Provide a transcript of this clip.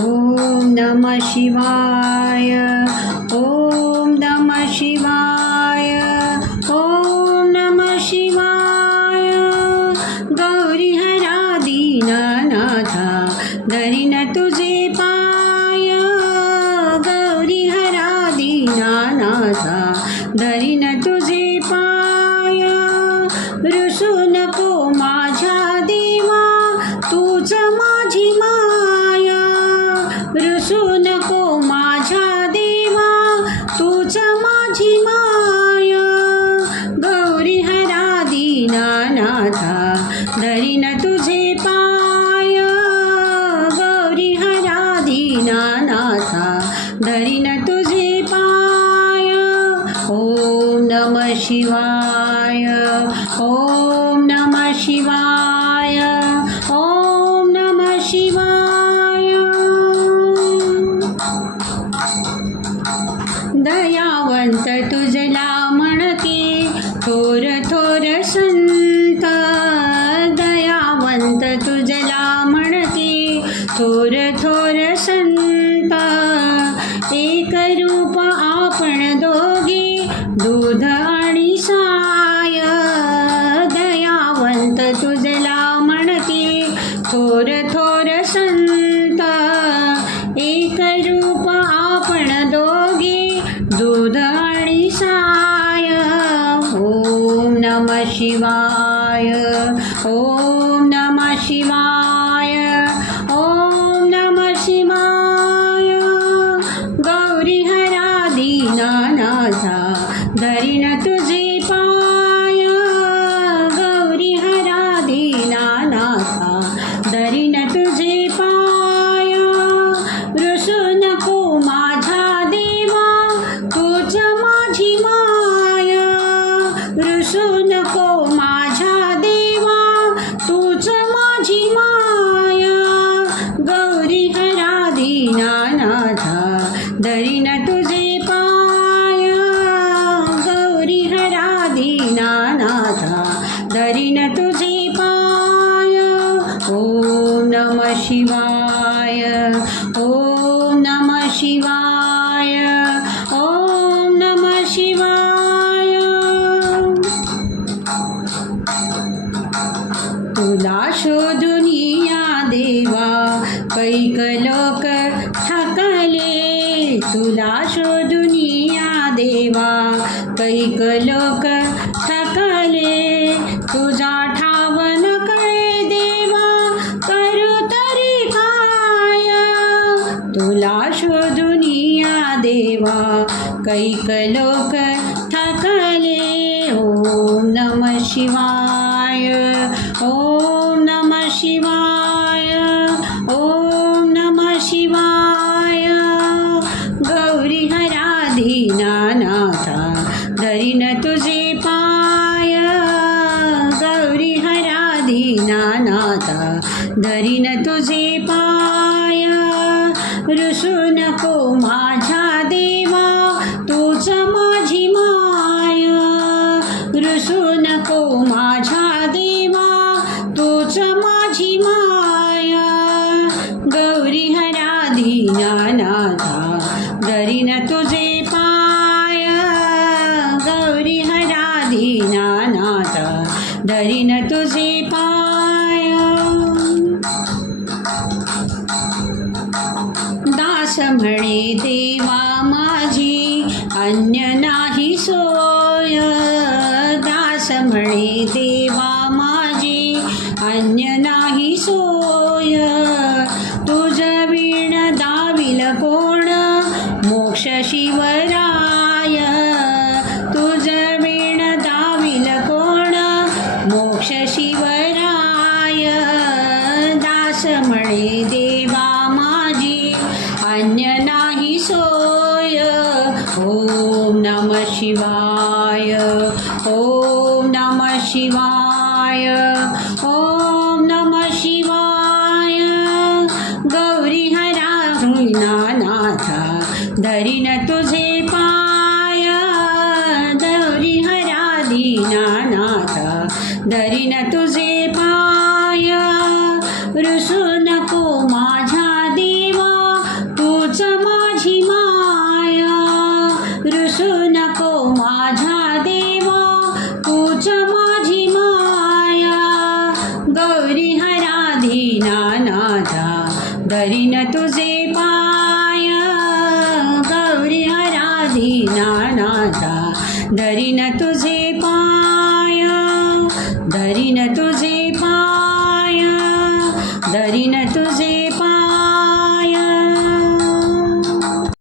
ॐ नमः शिवाय ओम नमः शिवाय ओम नमः शिवाय गौरी गौरीहरा दीनानाथा धरिन तुझे पाय गौरीहरा दीनानाथा धरिन धरी धरीन तुझे पाय गौरी दीना नाथा धरीन तुझे पाय ओम नम शिवाय ओम थोर थोर संता एक रूप आपण दोघे दूध आणि साय दयावंत तुझला म्हणते थोर थोर संत एक रूप आपण दोघे दुधाणी साय ओम नम शिवाय ओम नम शिवाय लोक तुला शोधुनिया देवा कैक लोक हाकले तुझा ठावन कळे देवा करू तरी काय तुला शोधुनिया देवा कैक लोक थकले ओम नम शिवा धरीन तुझे पाया रुसुन को माझ्या देवा तूच माझी माया रुसुन को माझा देवा तूच माझी माया गौरी हरा धीनानाथा दरिन तुझे पाया गौरी हरा धीनानाथा धरीन तुझे दास म्हणे देवा माझी अन्य नाही सोय दास म्हणे देवा माझी अन्य नाही सोय शिवाय ओम नमः शिवाय ओम नमः शिवाय गौरी हरा नाथा न तुझे पाय गौरी हरा धरी न तुझे दीनानाथा धरीन तुझे पाय गौरी हरा दीनानाथा धरीन तुझे